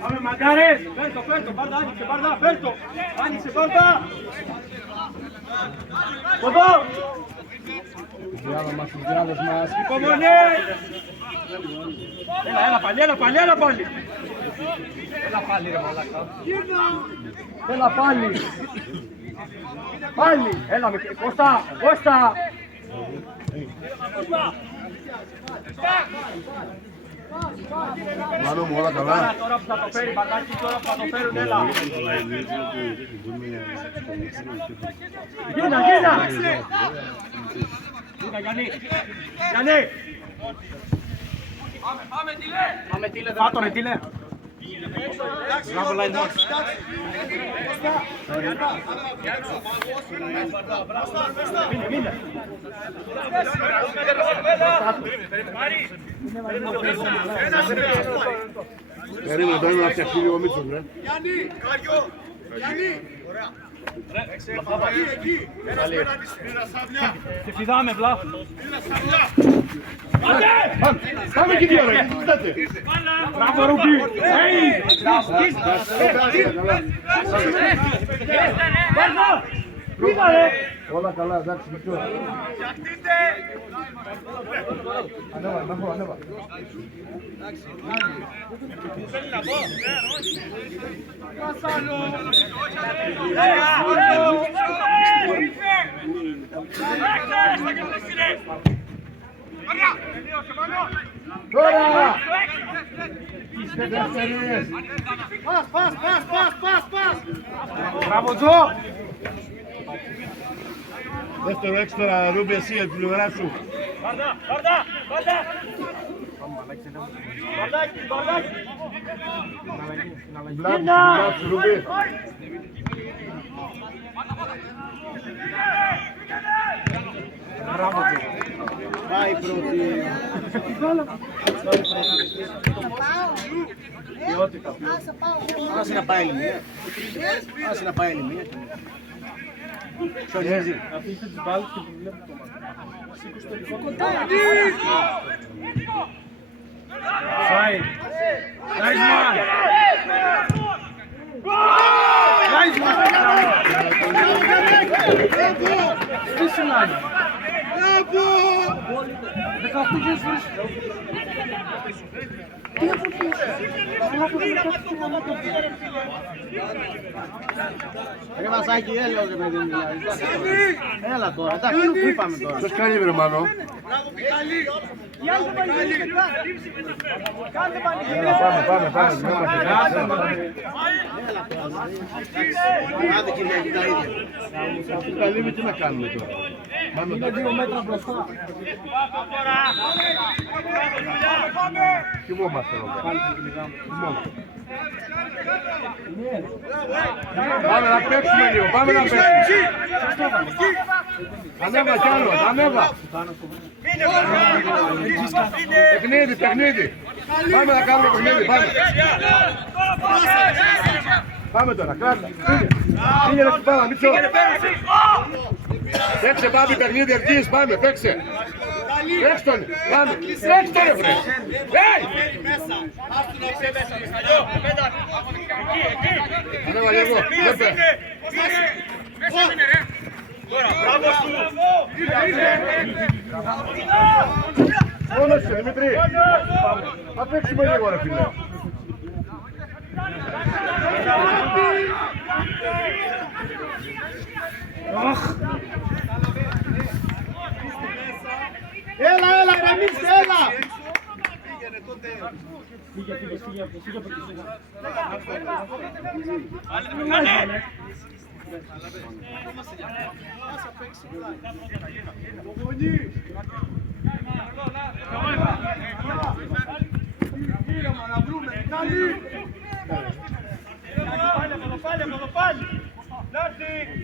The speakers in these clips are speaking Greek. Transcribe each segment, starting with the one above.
Πάμε Μαγκάρες, φέρτο, Μπάρτα, άνοιξε Μπάρτα. Κοντό. Τους διάδες μας. Υπομονή. Έλα πάλι. Έλα πάλι ρε μαλάκα. Έλα πάλι. Πάλι. Έλα με Κώστα. Μάνο μου, όλα καλά. Τώρα που θα το φέρει, Μπαρτάκη, τώρα που θα το φέρουν, έλα. Γίνα, Γιάννη. Πάμε τίλε. Πάτωνε τίλε. Μπράβο Λαϊνός. Μείνε. Περίμενε να φτιαχτεί λίγο Μίτσος, ρε. Γιάννη! Ωραία. Εκεί! Σε φιδάμε, βλά. Πάμε και δύο, ρε. Κοιτάτε. Μπράβο, Ρουμπί. Όλα καλά, εντάξει, μικρό. Ανέβα. Τώρα! Είστε δεύτερες! Πας! Μπράβο, Τζο! Δεύτερο έξτρα, Ρούμπι, εσύ, από την πλευρά σου. Μπαρδάκι! Βλάψου, Ρούμπι. Μπράβο, Τζο! Πάει πρώτη. Άσε να πάει άλλη μία. Σιωνίζει. Αφήστε τις μπάλες και που βλέπετε το μάτι. Σήκω στο δικό κοντά. Σάι. Nice man. Τι σημαίνει. 18 φορές. Ρε Βασάκη, έλα ρε παιδί μου. Έλα τώρα, εντάξει, πού είπαμε τώρα. Ποιος κάνει βρε Μάνο. Έλα, πάμε. Άντε Κυριακή τα ίδια. Αφού καλύβει τι να κάνουμε τώρα. Είναι 2 μέτρα μπροστά. Κοιμόμαστε εδώ. Πάμε να παίξουμε λίγο, Ανέβα κι άλλο, ανέβα. Παιχνίδι. Πάμε να κάνουμε παιχνίδι, Πάμε τώρα, κράτα. Πήγε να κουπάνα, Μίτσο. Παίξε πάμε παιχνίδι ευθύς, πάμε, παίξε. Παίξε τον, πάμε. Παίξε τον, βρε. Ανέβα λίγο, βλέπε. Μόνος είσαι, Δημήτρη. Θα παίξουμε λίγο, ρε φίλε. Έλα, ηρεμήστε, έλα! Φύγε από εκεί.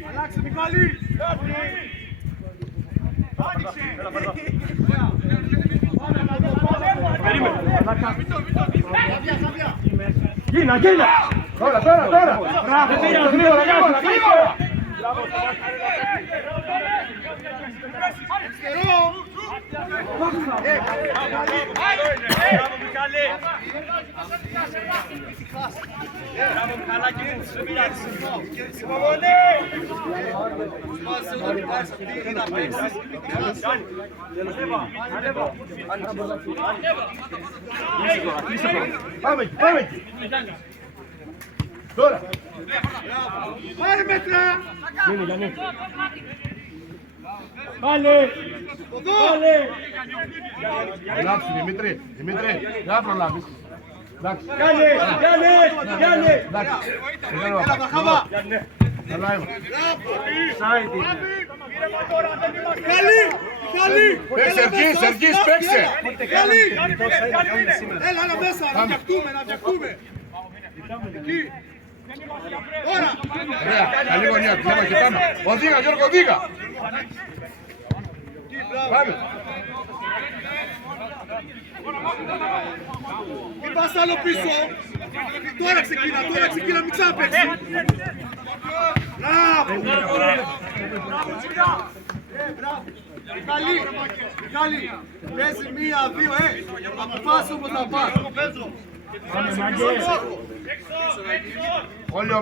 Αλλάξε Μιχάλη! Γίνα! Τώρα! Γρήγορα! Αριστερό. Μπράβο Μιχάλη. Μπράβο Μιχαλάκη μου. Υπομονή. Πάμε εκεί, πάμε εκεί. Τώρα. Πάρε μέτρα. Πάλι. Εντάξει Δημήτρη, δεν θα προλάβεις. Εντάξει. Γιάννη. Εντάξει. Έλα Βαχάβα. Καλά είμαι. Καλή. Παίξε Σεργής, παίξε. Καλή. Έλα μέσα, να φτιαχτούμε. Εκεί. Τώρα. Ωραία, καλή γωνία, κλέβα και πάμε. Οδήγα Γιώργο, οδήγα. Πάμε. Μην πας άλλο πίσω. Τώρα ξεκινά, μην ξάπαιξει. Μπράβο. Μιχάλη, παίζει 1-2, αποφάσου όμως να πας. Όλη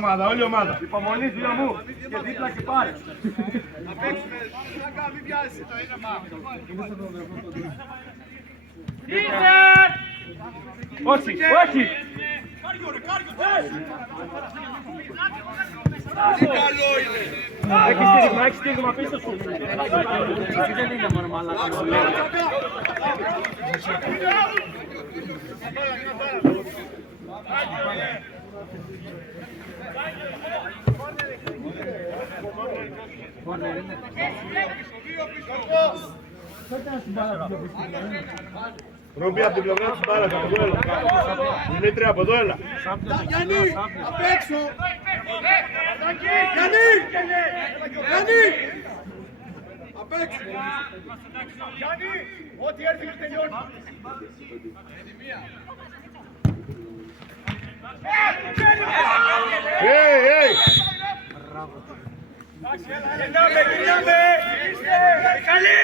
ομάδα. Υπομονή φίλο μου. Και δίπλα και πάρε. Μην πιάσεις. Όχι. Τι καλό είναι. Έχεις στίγμα πίσω σου. Δεν είναι μόνο μαλάκα. Ρόμπι από την πλευρά της μπάλας, από εδώ έλα. Δημήτρη, από εδώ έλα. Γιάννη, απ' έξω. Γιάννη. Απ' έξω. Γιάννη, ό,τι έρθει να τελειώνει. Hey! Γυρνάμε! Μιχάλη!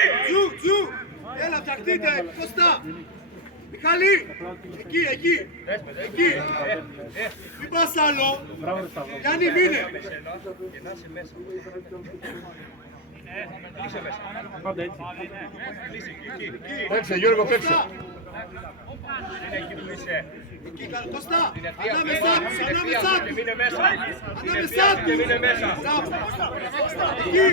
Τζου! Έλα, φτιαχτείτε, Κωστά! Μιχάλη! Εκεί! Μην πας άλλο! Γιάννη, μείνε! Παίξε Γιώργο, παίξε. Κωστά! Ανάμεσά του! Εκεί!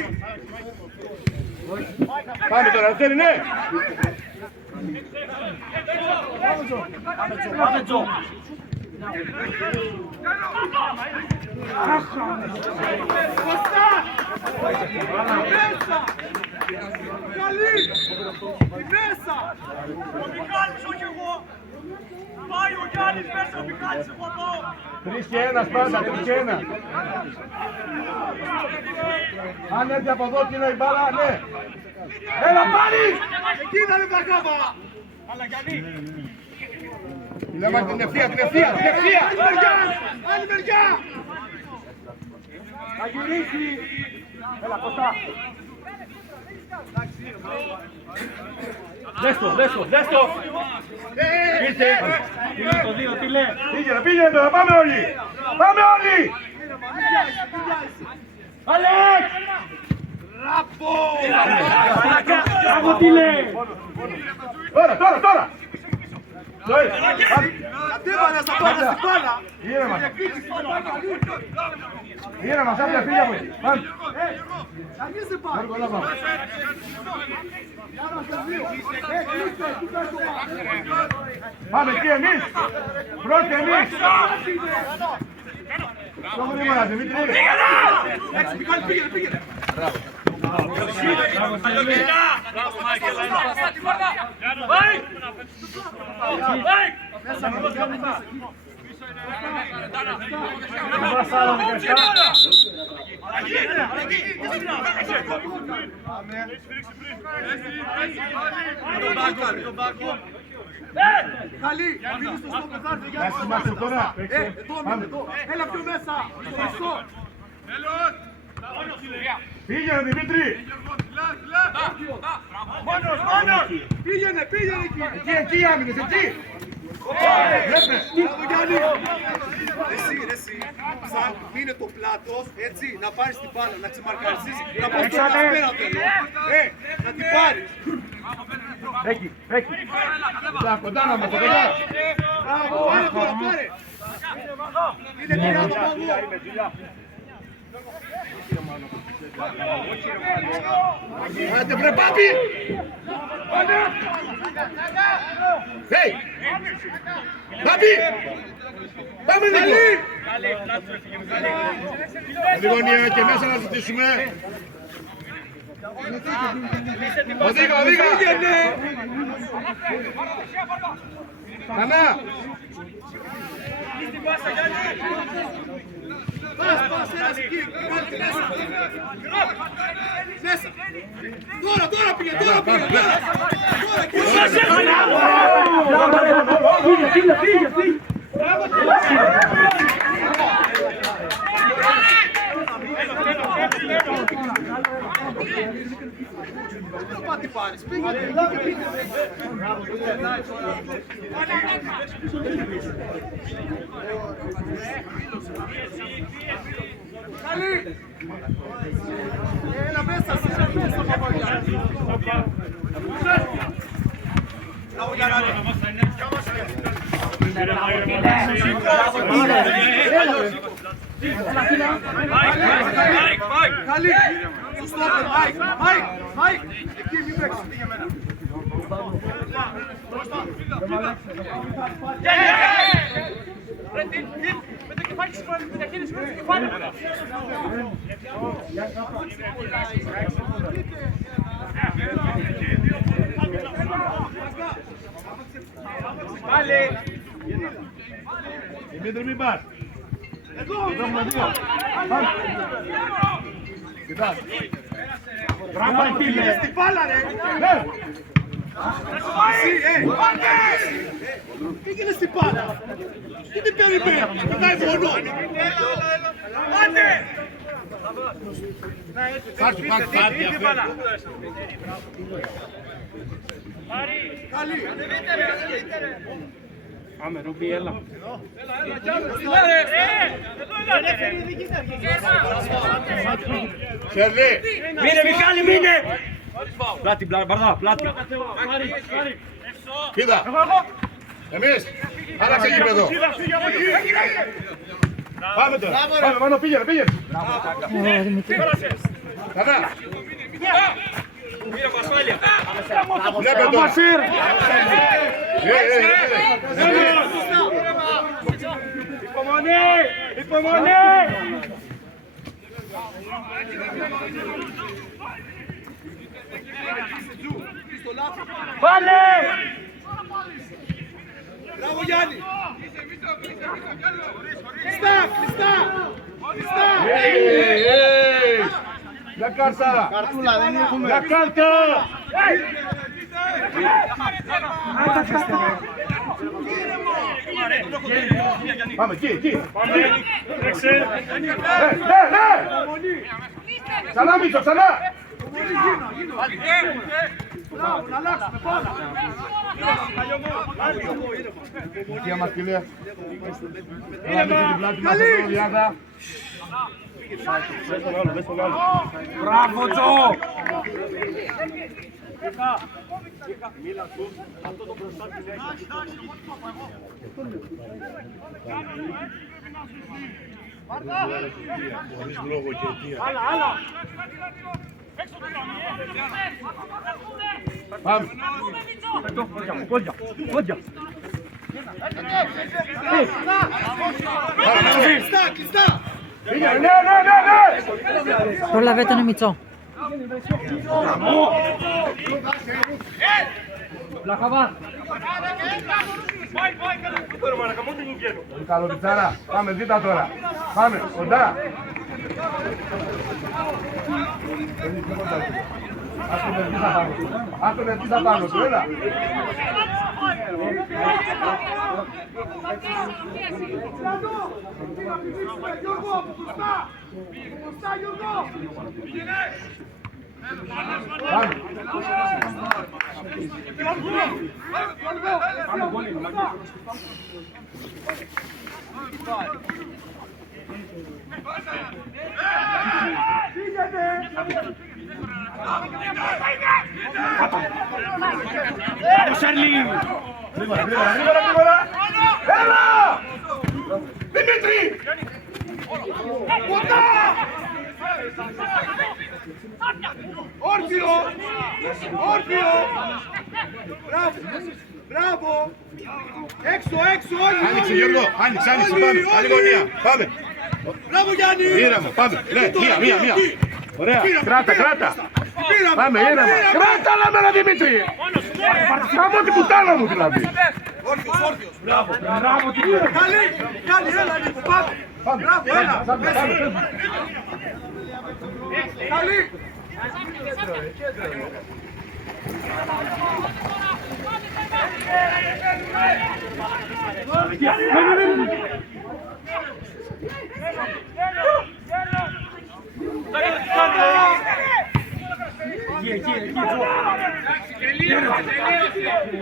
Πάμε τώρα, θέλει, ναι! Πάμε Τζο! Κωστά! Μέσα! Καλή! Μέσα! Ο Μιχάλης, όχι εγώ! Πάει ο Γιάννης μέσα, ο Μιχάλης, εγώ πάω! 3-1 πάντα, 3-1. Αν έρθει από εδώ και είναι η μπάλα, ναι. Έλα πάλι! Εκεί ήταν η Βαχάβα! Αλλά Γιάννη! Λέμε την ευθεία! Άλλη μεριά! Θα γυρίσει! Έλα, Κωστά! Δες το! Ήρθε! Είναι το 2, τι λέει! Πήγαινε τώρα, πάμε όλοι! Αλέξ! Μπράβο, τι λέει! Τώρα! Κατέβαλα στα πάντα στην μπάλα! Ήρεμα, σάπια φίλια μου εκεί. Πάμε. Κανείς δεν πάει! Πάμε εκεί εμείς. Πρώτοι εμείς. Το γρήγορα, Δημήτρη. Έτσι, Μιχάλη, πήγαινε! Καλή, μείνεις στο στόπ πετάρτε για Να είμαστε τώρα. εδώ, έλα πιο μέσα, στο μισό. Πήγαινε Δημήτρη. Μόνος, μόνος! Πήγαινε εκεί. Εκεί άμυνες, εκεί. Βλέπε. Εσύ, σαν μείνε το πλάτος, έτσι, να πάρεις την μπάλα, να ξεμαρκαριστείς, να πας στο πέρα θέλω. Να την πάρεις. Εκεί. Κοντά να μας, κοντά. Μπράβο, πάρε τώρα, πάρε. Είναι πειρά το παγό. Άντε βρε Πάπη! Hey! Πάπη! Πάμε λίγο! Γωνία και μέσα να ζητήσουμε. Οδήγα! Κανά! Πας, ένας εκεί, μέσα. Τώρα πήγε. Πάτη πάρεις, πήγε. Καλή! Έλα μέσα, παπαγιά. Καλή! Σωστό, Μάικ! Εκεί μην παίξεις, πήγε μένα. Με το κεφάλι της μεταχείρισης με το κεφάλι. Πάλι! Δημήτρη μην πας. Εδώ έχουμε δύο. Κοιτάς. Μπράβο φίλε. Στην μπάλα ρε! Πήγαινε στην μπάλα! Τι την περιμένει! Κοιτάει μόνο! Άντε! Πάρτι. Καλή! Άμε, Ρούμπι, έλα. Σερλί. Μείνε, Μιχάλη, μείνε! Πλάτη, μπαρδά, πλάτη. Κοίτα. Εμείς. Άλλαξε γήπεδο. Πάμε τώρα. Πάμε, Μάνο, πήγαινε. Κανά. Βλέπε τώρα. Υπομονή! Πάλε! Μπράβο Γιάννη! Κλειστά! Για κάρτα! Καρτούλα δεν έχουμε! Για κάρτα! Πάμε εκεί! Ξανά Μίτσο, ξανά! Να αλλάξουμε πάνω! Υγεία μας κυρία. Καλή! Μπράβο, Τζο! Χωρίς λόγο και αιτία. Πάμε. Κόντια. Κλειστά! Ναι! Πρόλαβε τον Μιτσό. Πολύ καλό πιτσάρα. Πάμε δίτα τώρα. Πάμε, κοντά. Ας τον ερτήσα πάνω του, έλα. Πάμε. Έλα! Δημήτρη! Όρθιο! Όρθιο! Μπράβο! Μπράβο! Έξω, έξω, όλοι! Άνοιξε Γιώργο, άνοιξε, πάμε. Καλή γωνία, πάμε. Μπράβο Γιάννη! Ήρεμα, πάμε. Μία. Ωραία, κράτα. Πάμε, ήρεμα. Κράτα, λέμε ρε Δημήτρη. Κάμω την πουτάνα μου δηλαδή. Όρθιος, όρθιος! Μπράβο! Καλή, έλα Νίκο, πάμε! Μπράβο, έλα! Καλή!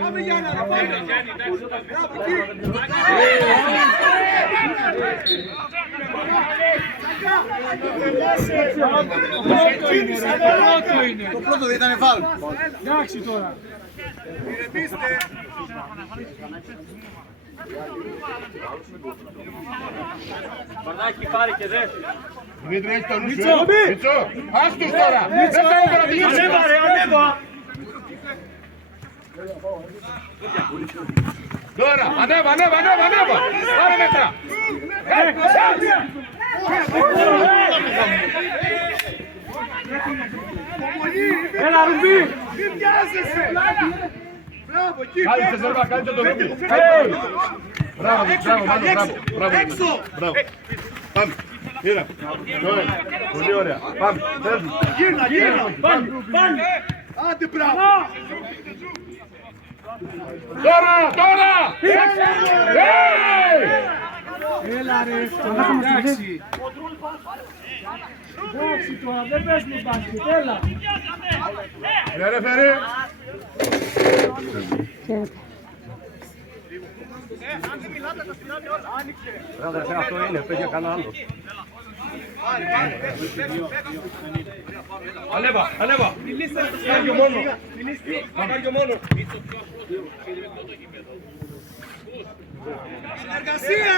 Πάμε Γιάννα, πάμε! Μπράβο, Το πρώτο δεν ήταν φάουλ. εντάξει τώρα! Ηρεμήστε! Μπαρδάκι πάρει και δε. Δημήτρη, έχεις το νου σου. Μίτσο, ας τους τώρα. Δεν θέλουν να τελειώσουν. Ανέβα. Τώρα, ανέβα. Πάρε μέτρα. Έλα Ρουμπί. Μην βιάζεσαι! Μπράβο, εκεί! Κάλυψε Ζερβά, κάλυψε το Ρούμπι. Μπράβο. Έξω! Μπράβο. Πάμε. Πήρα. Πολύ ωραία. Πάμε. Γύρνα! Άντε, μπράβο! Τώρα! Έλα ρε, εντάξει! Εντάξει τώρα, δεν πες μου μπάσκετ, έλα! Ρε φέρει. Αυτό είναι, παίζει για κανένα άλλο. Ανέβα. Μακάριο μόνο. Συνεργασία!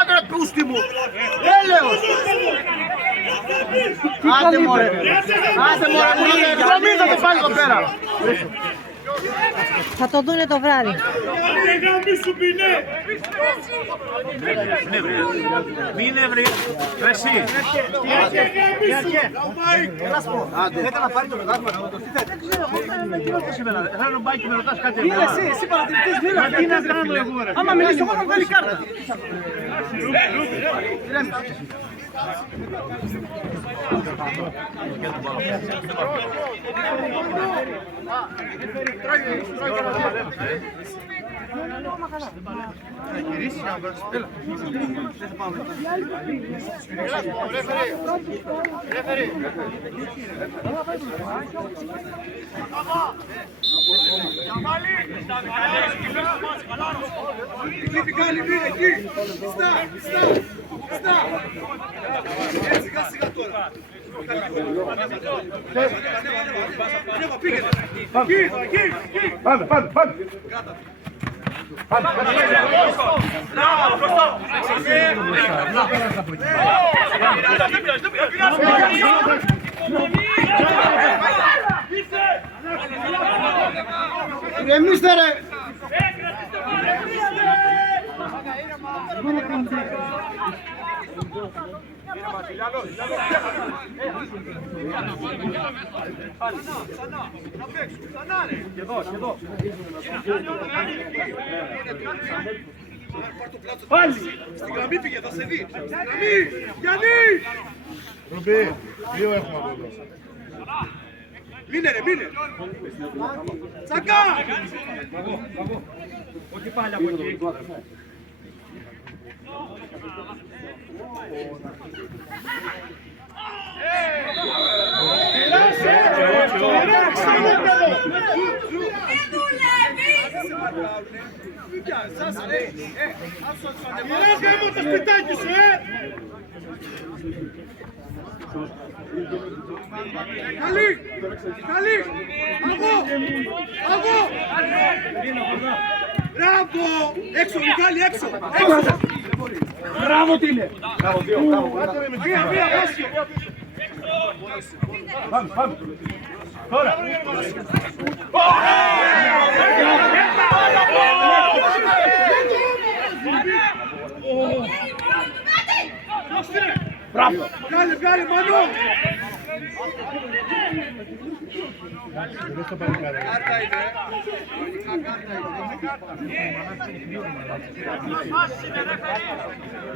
Άντε πούστη μου! Έλεος! Άντε μωρέ! Προμήθατε πάλι εδώ πέρα! Θα το δούνε το βράδυ. Μην ευρύ. Εσύ. Θέλετε να πάρει το πρωτάθλημα να το στείλετε. Σήμερα. Θέλω να πάει και με ρωτάς κάτι. Μίλε εσύ παρατηρητής, μίλε. Τι να κάνω εγώ ρε. Άμα μιλήσω εγώ θα βγάλει κάρτα. Εκεί Μιχάλη, μείνε εκεί! Στά! Έτσι, σιγά σιγά τώρα! Ανέβα, πήγαινε! Εκεί! Πάμε. Ηρεμήστε ρε! Πάλι! Στην γραμμή πήγε, θα σε δει! Στην γραμμή! Γιάννη! Ρουμπί, δύο έχουμε από εδώ. Μείνε ρε, μείνε. Τσακά. Όχι πάλι από εκεί. Γέμω το σπιτάκι σου, Καλή! Καλή! Αγώ! Μπράβο! Έξω, Μιχάλη, έξω! Μπράβο τι είναι! Μία, έσιο! Πάμε! Τώρα! Μπράβο! Βγάλε, Μανώ! Κάρτα είναι.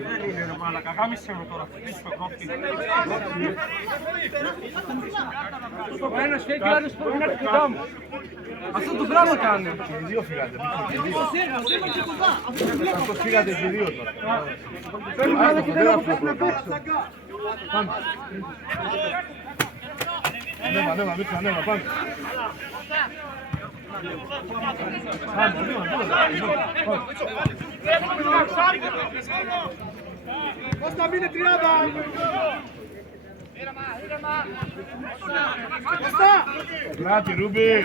Δεν είναι ρε μάλακα, γάμισε με τώρα, χτυπήσει το κόφτη. Ο ένας και ο άλλος πρέπει να έρθει κοντά μου. Αυτό το πράγμα κάνουν. Και οι δύο φύγατε. Αυτός φύγατε και οι δύο τώρα. Θέλει να και δεν να παίξω. Πάμε. Ανέβα, Μίτσο, ανέβα, πάμε. Κώστα, μείνε 30! Κώστα! Κράτη, Ρούμπι!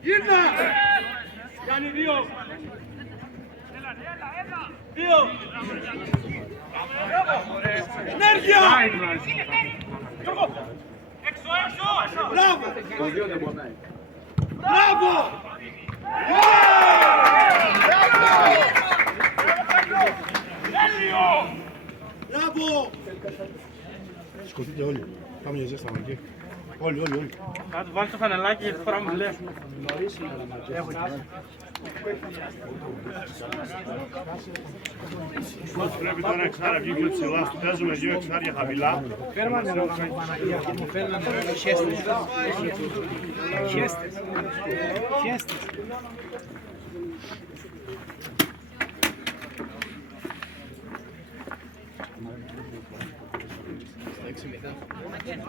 Γύρνα! Κάνει δύο. Δύο. Ενέργεια! Έξω, έξω! Μπράβο! Μπράβο! Μπράβο! Σκοτείτε όλοι. Πάμε για ζέστα εκεί. Όλοι. Θα του βάλει το φανελάκι γιατί φορά μου λέει. Πρέπει τώρα εξάρα βγει και ψηλά. Παίζουμε δύο εξάρια χαμηλά. Φέρμα νερό να μην Παναγία και μου φέρναν χέστες.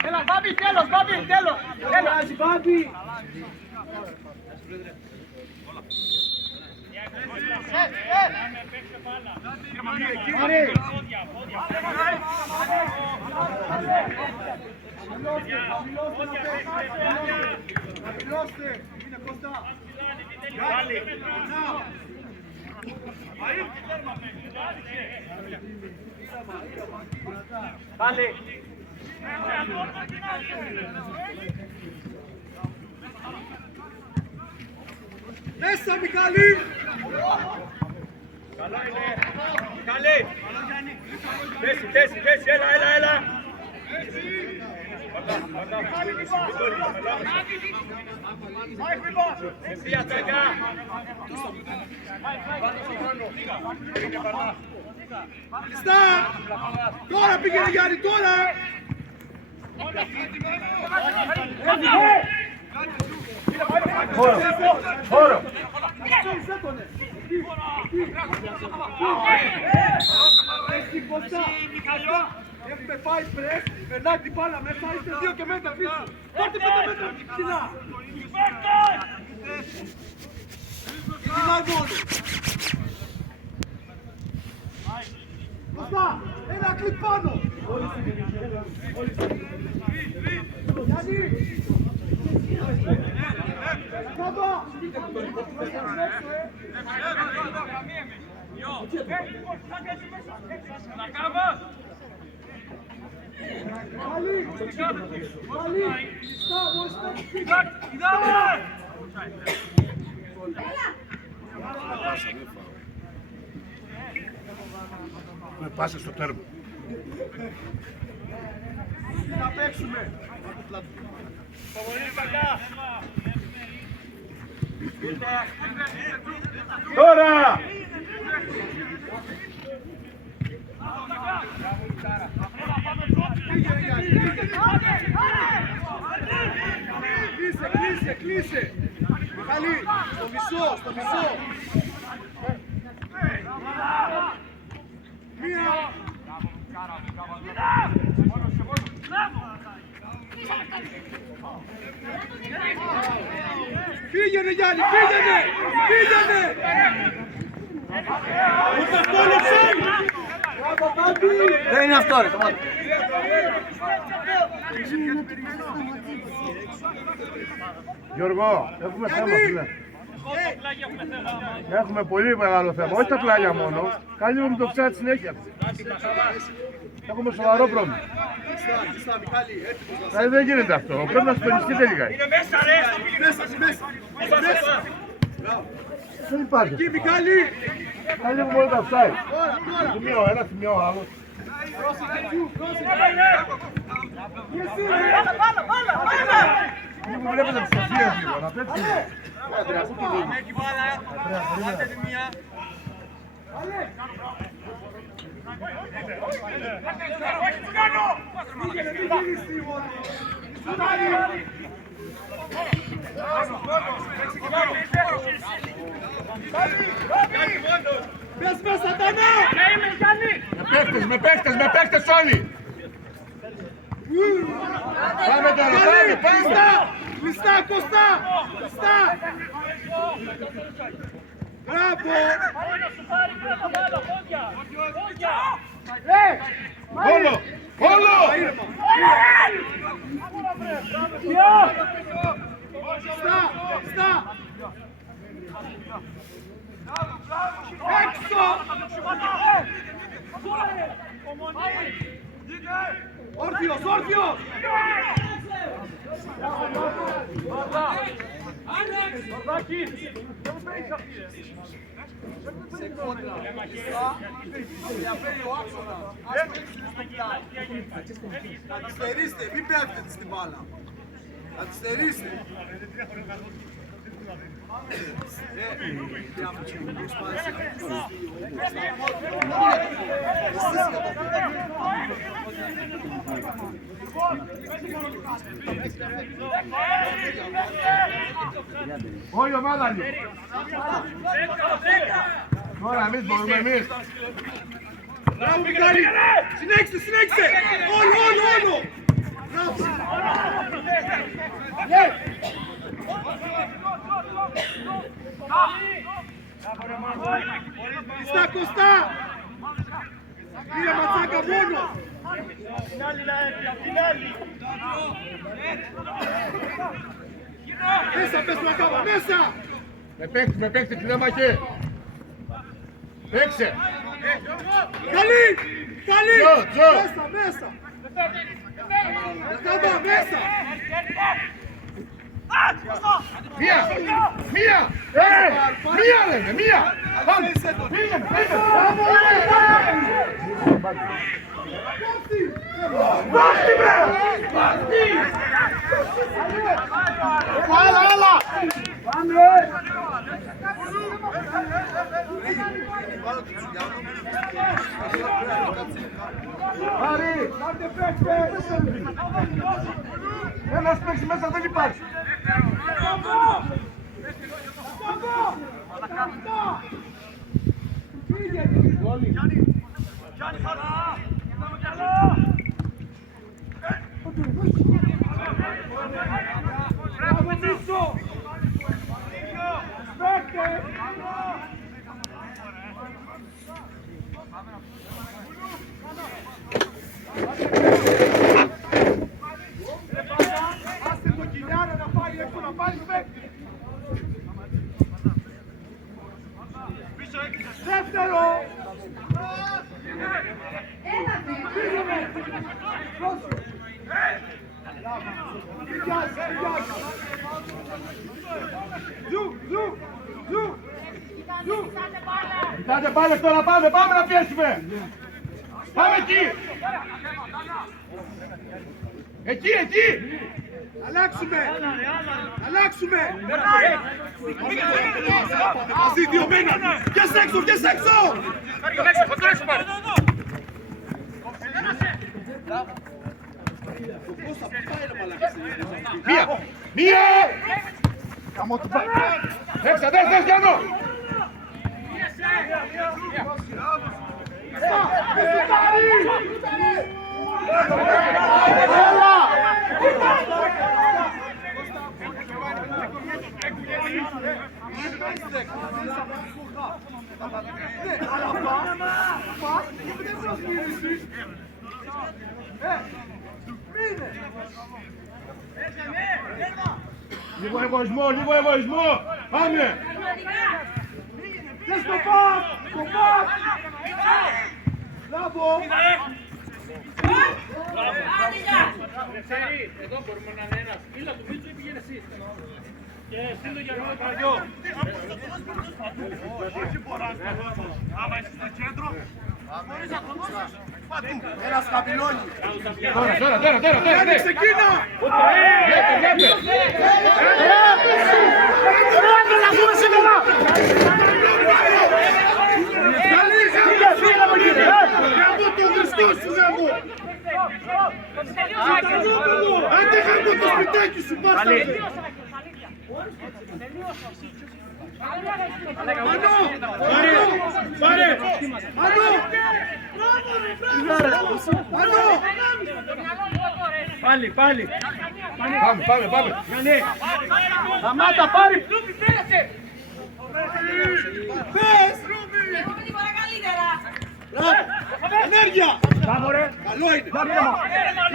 Έλα, Μπάμπη, τέλος! Έλα, Μπάμπη! Άρε! Χαμηλώστε! Είναι κοντά! Πάλι! Μέσα, Μιχάλη! Καλά είναι! Καλή! Θέση! Έλα! Ευθεία τσακά! Κλειστά! Τώρα πήγαινε Γιάννη, τώρα! Χώρο! Έχει κοντά! Έχουμε πάει πρες, περνάει την μπάλα μέσα, είστε 2 και μέτρα πίσω! Πάρτε 5 μέτρα ψηλά! Κοιτάει μόνο! Κωστά, ένα κλικ πάνω! Γιάννη! Κάβα! Με πάσα στο τέρμα. Να παίξουμε! Τώρα! Κλείσε. Μιχάλη, στο μισό. Μία. Πήγαινε Γιάννη, πήγαινε! Δεν είναι αυτό, ρε. Γιώργο, έχουμε θέμα, φίλε. Έχουμε πολύ μεγάλο θέμα, όχι τα πλάγια μόνο. Κάνει μου το ψάτι συνέχεια. Έχουμε σοβαρό πρόβλημα. Δεν γίνεται αυτό, πρέπει να σπενιστεί τελικά. Είναι μέσα ρε! Μέσα. Δεν υπάρχει. Εκεί Μιχάλη. Κάνει μου μόνο τα ψάτι. Σημείο ένα, σημείο άλλο. Μου βλέπετε τις σωσίες λίγο, να πέτυχε. Πες μέσα Τανά! Με παίχτες όλοι! Πάμε τώρα, πάμε! Κλειστά, Κωστά! Κλειστά! Μπράβο! Όλο! Στά! Έξω! Όρθιος! Καθυστερήστε, μην πέφτετε στην μπάλα. Καθυστερήστε. Όλη η ομάδα είναι. Τώρα εμείς μπορούμε εμείς. Μπράβο Μιχάλη! Συνέχισε! Όλο! Μπράβο! Στα Κωστά! Κύριε Ματσάκα μόνο! Μέσα πες Μακάβα, μέσα! Με παίξτε κλειδάμακε. Παίξε. Καλή! Τζο. Μέσα! Μακάβα, μέσα! Μία λέμε, μία. Πάμε. Πήγαινε. Άλλα. Άρη, ένας παίξει μέσα δεν υπάρχει. Άστε το Κιλιάρο να πάει έξω να πάρει παίκτη. Δεύτερο! Κοιτάτε πάλι τώρα, πάμε να πιέσουμε. Πάμε εκεί. Εκεί. Αλλάξουμε! Μαζί δύο μένα! Βγες έξω! Μία! Έξα, δες, Γιάννο! Λίγο εγωισμό! Πάμε! Και στο πακ! Στο πακ! Μπράβο! Εδώ μπορούμε να είναι ένας. Μίλα του Μίτσου ή πήγαινε εσείς. Και στείλω για να τραγιώ. Όχι μποράς να δω. Άμα είσαι στο κέντρο, μπορείς να το δώσεις. Ένας χαμηλώνει! Τώρα! Ξεκίνα! Άντε χαμώ το σπιτάκι σου, πάστε! Πάλι. Πάμε. Σταμάτα, πάρει! Πες! Ενέργεια! Καλό είναι!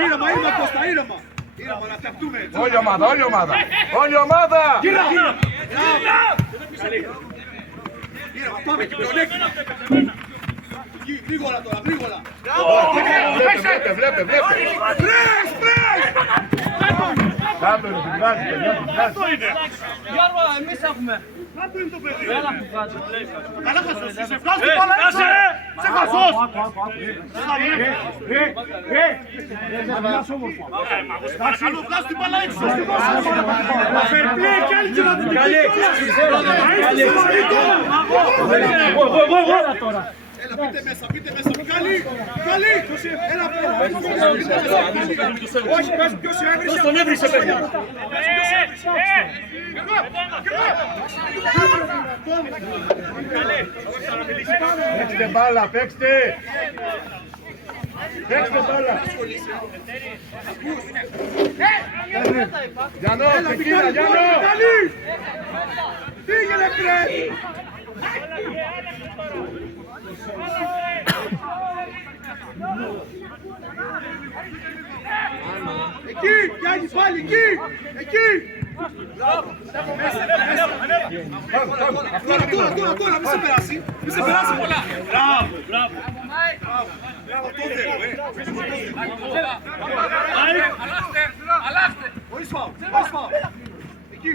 Ήρεμα, Κώστα, ήρεμα! Ήρεμα, να φτιαχτούμε έτσι! Όλη ομάδα! Ήρεμα, πάμε και πλεονέκτημα! Γρήγορα τώρα, γρήγορα! Βλέπε! Πρες! Κάτω είναι, την βγάζει, Γιώργο, εμείς έχουμε. Κάτω είναι το παιδί! Έλα που βγάζει. Καλά θα σου σε βγάζει την μπάλα έξω! Σε χασός! Παρακαλώ, βγάζει την μπάλα έξω! Φερπλέ κι άλλη και να την Έλα, πείτε μέσα, Μιχάλη! Έλα, όχι, πες ποιος έβρισε! Τον έβρισε, παιδιά. Παίξτε μπάλα, παίξτε μπάλα! Γιάννο, ξεκίνα, Γιάννο! Πήγαινε, πρέ! Εκεί, Γιάννη, πάλι, εκεί! Τώρα, μη σε περάσει πολλά! Μπράβο. Αλλάξτε! Χωρίς φάουλ! Εκεί!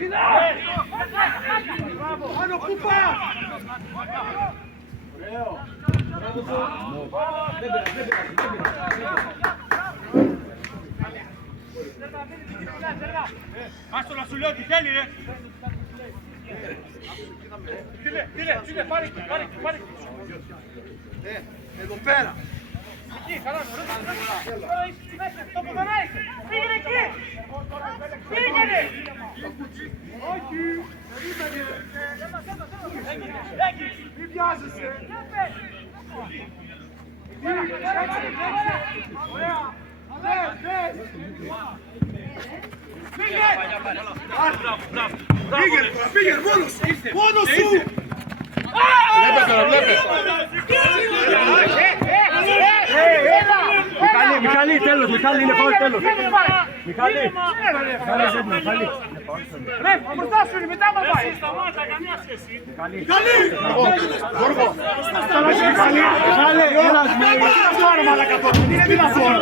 Πάνω, πού πάω! Άστο να σου λέω τι θέλει, ρε. Φίλε, πάρε. Εδώ πέρα! Εκεί, καλά, το που δεν έχει. Πήγαινε εκεί. Πήγαινε. Όχι! Μη βιάζεσαι! Ωραία! Πήγαινε, μόνος σου! Βλέπε! Μιχάλη, τέλος, Μιχάλη, είναι φάουλ, τέλος. Μιχάλη. Ρε, μπροστά σου είναι, μετά μα πάει. Σταμάτα, καμία σχέση. Καλή! Γιώργο! Μιχάλη, έλας με. Είναι δυνατόν!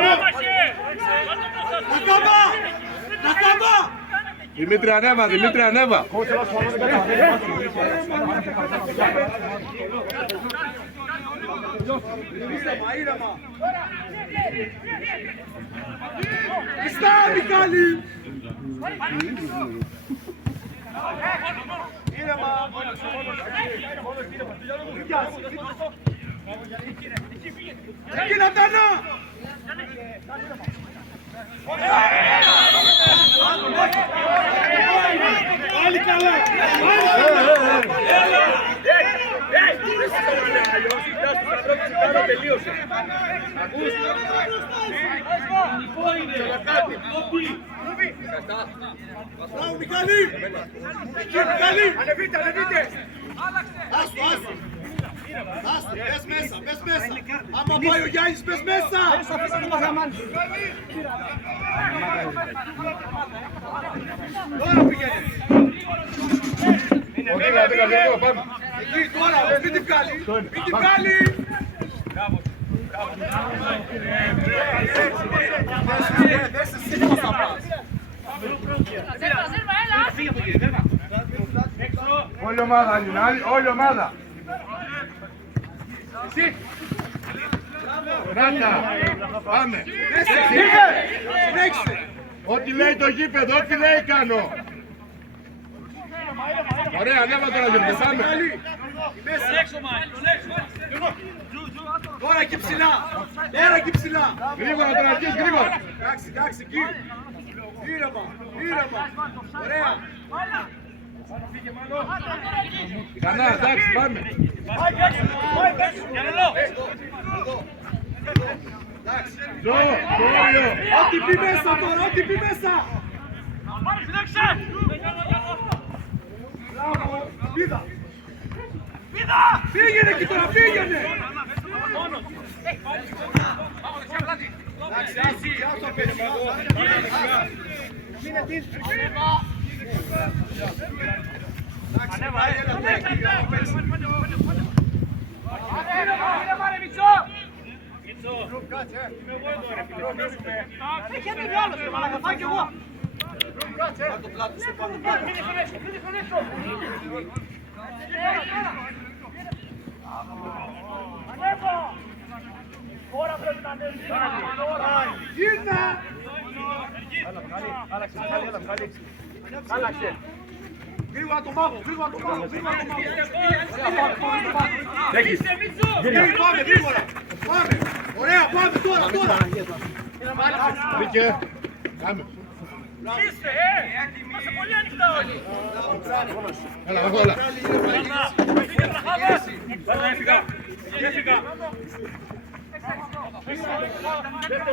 Να κάμπα! Δημήτρη, ανέβα! Ήρεμα! Πιστά, Μιχάλη! Ήρεμα! Εκεί Νατάνα! Πάλι καλά! Μπράβο Μιχάλη! Εκεί Μιχάλη! Ανεβείτε, ανεβείτε! Άστο, άστο! Άστο, πες μέσα, πες μέσα! Άμα πάει ο Γιάννης, πες μέσα! Τώρα πήγαινε! Εκεί τώρα, μην την βγάλει! Μην την βγάλει! Όλη ομάδα είναι, όλη ομάδα. Εσύ. Ράτα, πάμε. Ό,τι λέει το γήπεδο, ό,τι λέει κάνω. Ωραία, ανέβα τώρα γήπεδο, πάμε. Τώρα εκεί ψηλά! Τώρα εκεί ψηλά! Γρήγορα τώρα, αρχίς, γρήγορα. Εντάξει, εντάξει, εκεί! Ήρεμα, ήρεμα! Ωραία! Ξανά, εντάξει, πάμε. Ζω, κόριο. Ό,τι πει μέσα τώρα, ό,τι πει μέσα! Μπράβο, πήδα! Πήγαινε εκεί τώρα, πήγαινε! Εντάξει, άσο απέναντι. Ήρθα! Άλλαξε! Γρήγορα το μάγο, γρήγορα το μάγο, γρήγορα το μάγο! Πάμε, γρήγορα! Πάμε! Ωραία, πάμε τώρα, τώρα! Μπήκε. Πάμε. Είστε, είμαστε πολύ ανοιχτά όλοι. Έλα, όλα.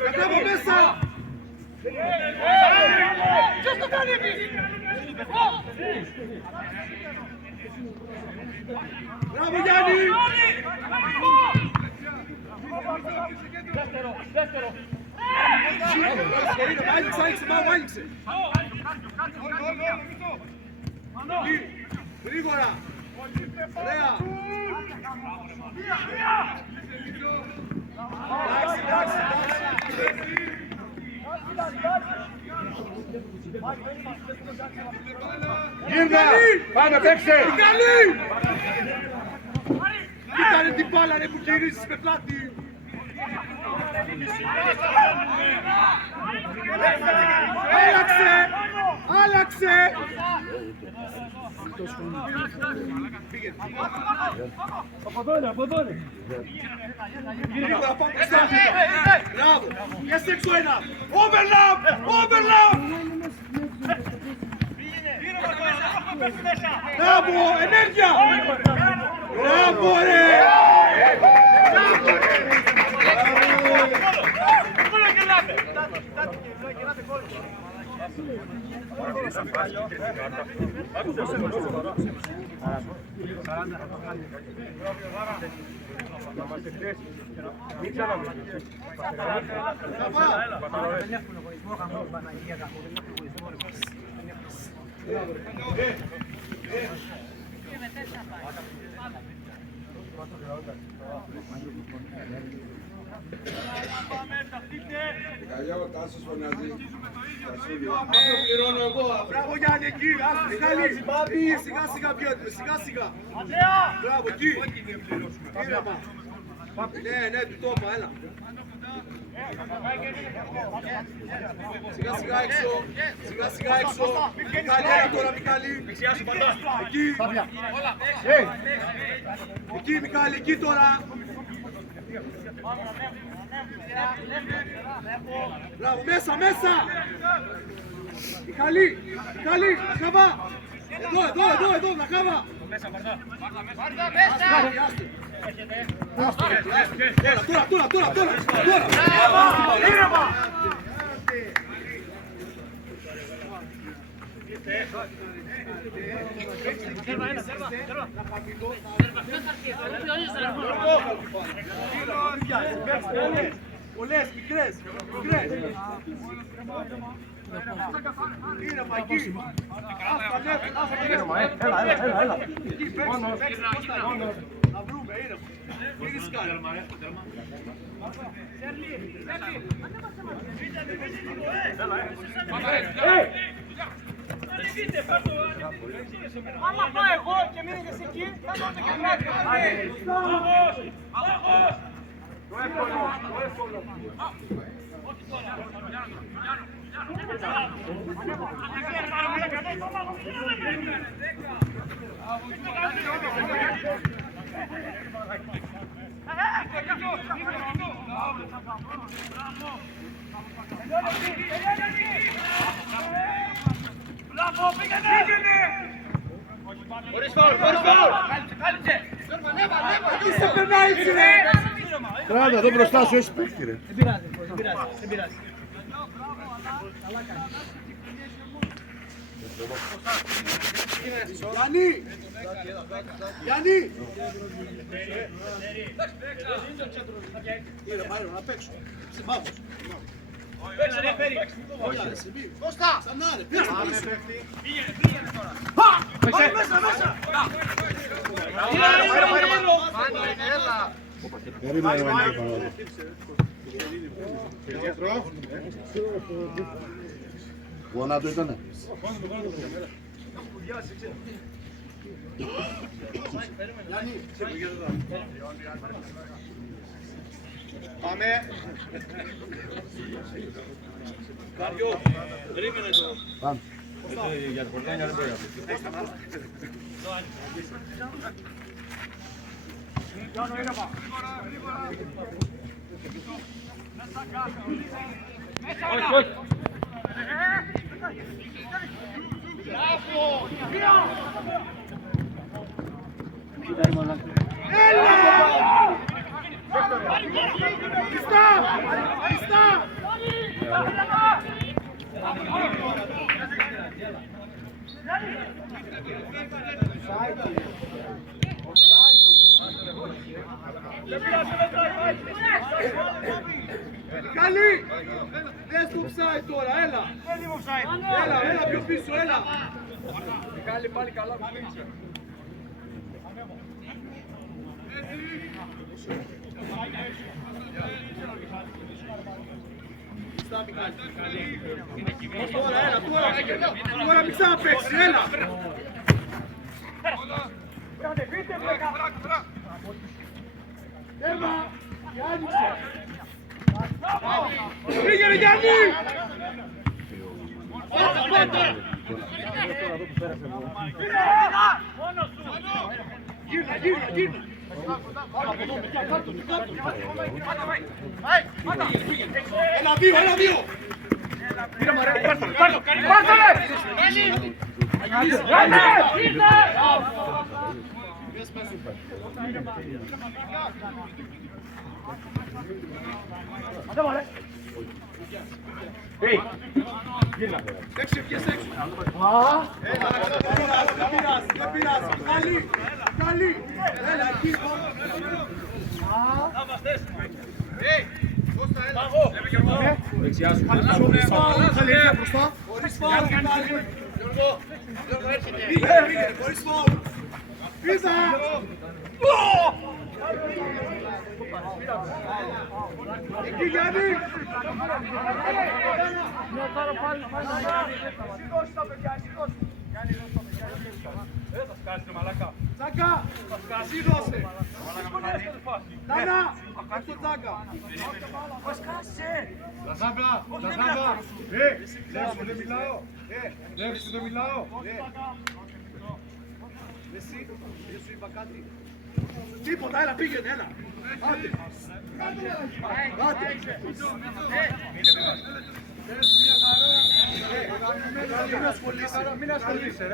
Κατέβω μέσα! Ποιος το κάνει εμείς! Μπράβο Γιάννη! Δεύτερο. Άνοιξε, άνοιξε, μάγο, άνοιξε! Γρήγορα! Ωραία! Εντάξει, εντάξει, Γύρνα, πάμε, παίξε. Καλή! Κοίτανε την μπάλα ρε που γυρίζεις με πλάτη! Άλλαξε! Άλλαξε! Γρήγορα πάμε μπροστά! Μπράβο! Πιάσε έξω ένα! Overlap! Overlap! Μπράβο! Ενέργεια! Μπράβο ρε! Καλιό, Τάσος φωνάζει. Πληρώνω εγώ. Μπράβο Γιάννη εκεί. Άσου Μιχάλη. Σιγά σιγά πιέτε. Σιγά σιγά. Μπράβο εκεί. Ήρεμα. Ναι, ναι, του το είπα. Έλα. Σιγά σιγά έξω. Σιγά σιγά έξω. Μιχάλη, έλα τώρα Μιχάλη. Εκεί. Εκεί Μιχάλη, εκεί τώρα. Μπράβο, μέσα, μέσα! Μιχαλή, Λαχάβα! Εδώ, Λαχάβα! Τώρα! Πολλές, μικρές. Ήρεμα, εκεί. Έλα. Εκεί, παίξε. Να βρούμε, ήρεμα. Μην ρισκάρει. Άμα πάω εγώ και μείνετε εκεί, θα δώσετε και κάτι. Το εύκολο. Μπράβο, πήγαινε! Χωρίς φάουλ! Είσαι περνάει, ρε! Κράτα εδώ μπροστά σου, έχεις παίκτη ρε. Δεν πειράζει. Γιάννη! Ήρεμα, να παίξω. Είσαι μάγος. Κώστα! Ξανά ρε, πίσω. Πάμε μέσα! Γονάτο ήτανε. Πάμε. Πάμε. Καλή! Δες το ψάι τώρα, έλα! Έλα, πιο πίσω, έλα! Καλή πάλι καλά που πήρξε. Τώρα μην ξαναπαίξεις, έλα! Τέρμα! Γιάννησε! Πήγαινε Γιάννη! Γύρνα! Ένα-δύο! Έξω, πιες έξω. Δεν πειράζει. Καλή. Έλα, εκεί. Δεξιά σου. Χωρίς φάουλ. Πήγαινε, χωρίς φάουλ. Πίζα. Εκεί Γιάννη. Τσάκα, εσύ δώσε. Τάνα, έξω το Τσάκα. Λασάμπλα. Βλέπεις που δεν μιλάω. Εσύ, δεν σου είπα κάτι. Τίποτα, έλα, πήγαινε, έλα. Άντε. Άντε. Μην ασχολείσαι.